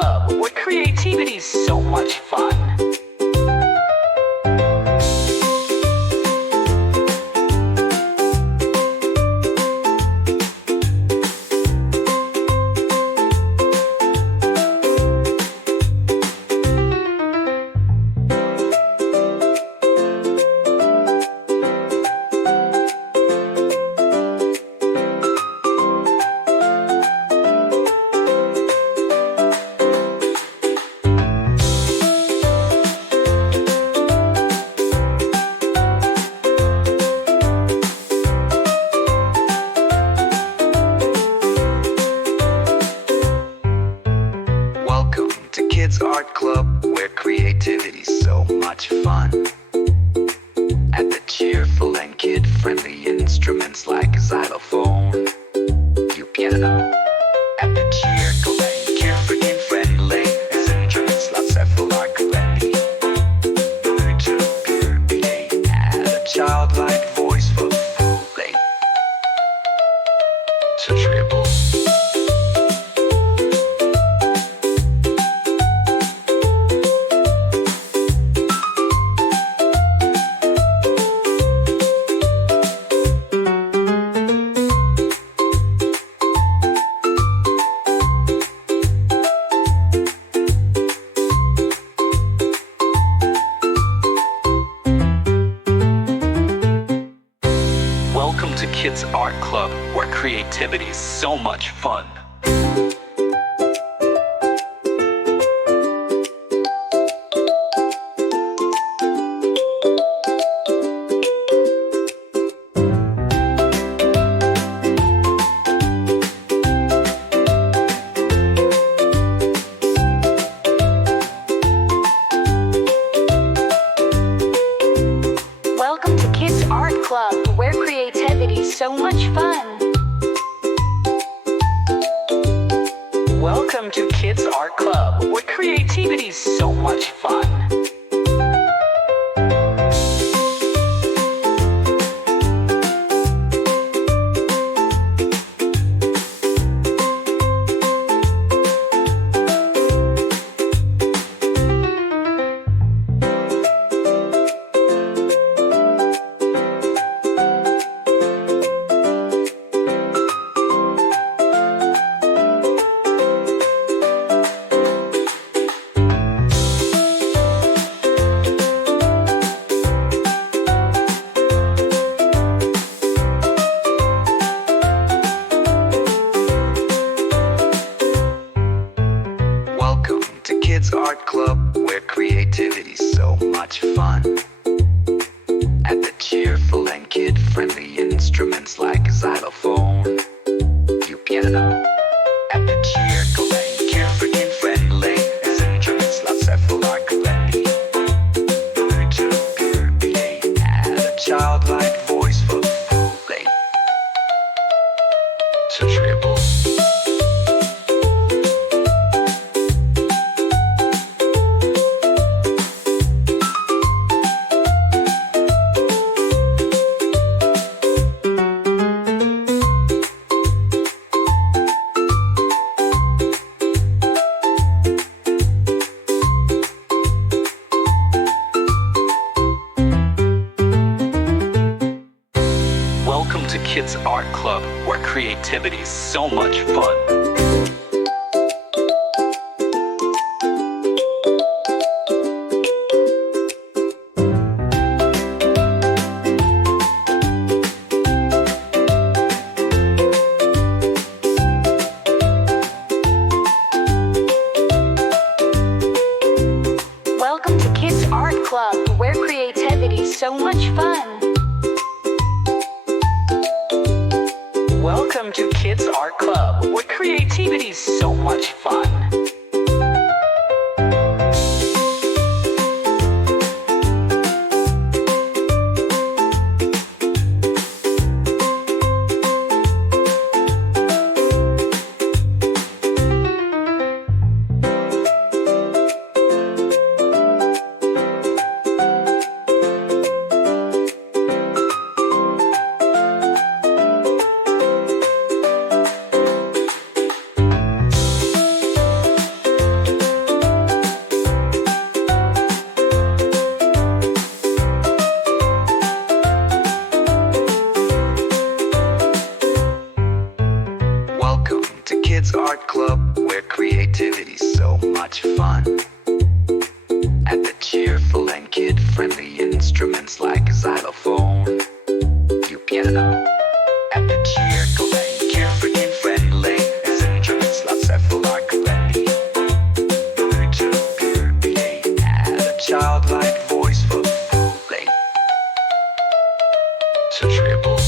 Club, where creativity's so much fun. Welcome to Kids Art Club, where creativity's so much fun. At the cheerful and kid-friendly instruments like xylophone, piano. At the cheerful and kid-free and friendly instruments like several are correctly. To purity, add a childlike voice for fooling. To triple. Welcome to Kids Art Club, where creativity's so much fun. Welcome to Kids Art Club, where creativity's so much fun. Welcome to Kids Art Club, where creativity's so much fun. Welcome to Kids Art Club, where creativity's so much fun. At the cheerful and kid-friendly instruments like xylophone, piano. At the cheerful and kid-free and friendly instruments like several are correctly. To purity, add a childlike voice for fooling. To triple. Welcome to Kids Art Club, where creativity's so much fun. Welcome to Kids Art Club, where creativity's so much fun. Welcome to Kids Art Club, where creativity much fun. At the cheerful and kid-friendly instruments like xylophone, piano. At the cheerful and kid-friendly instruments like several are ready. Add a childlike voice for fooling. So triple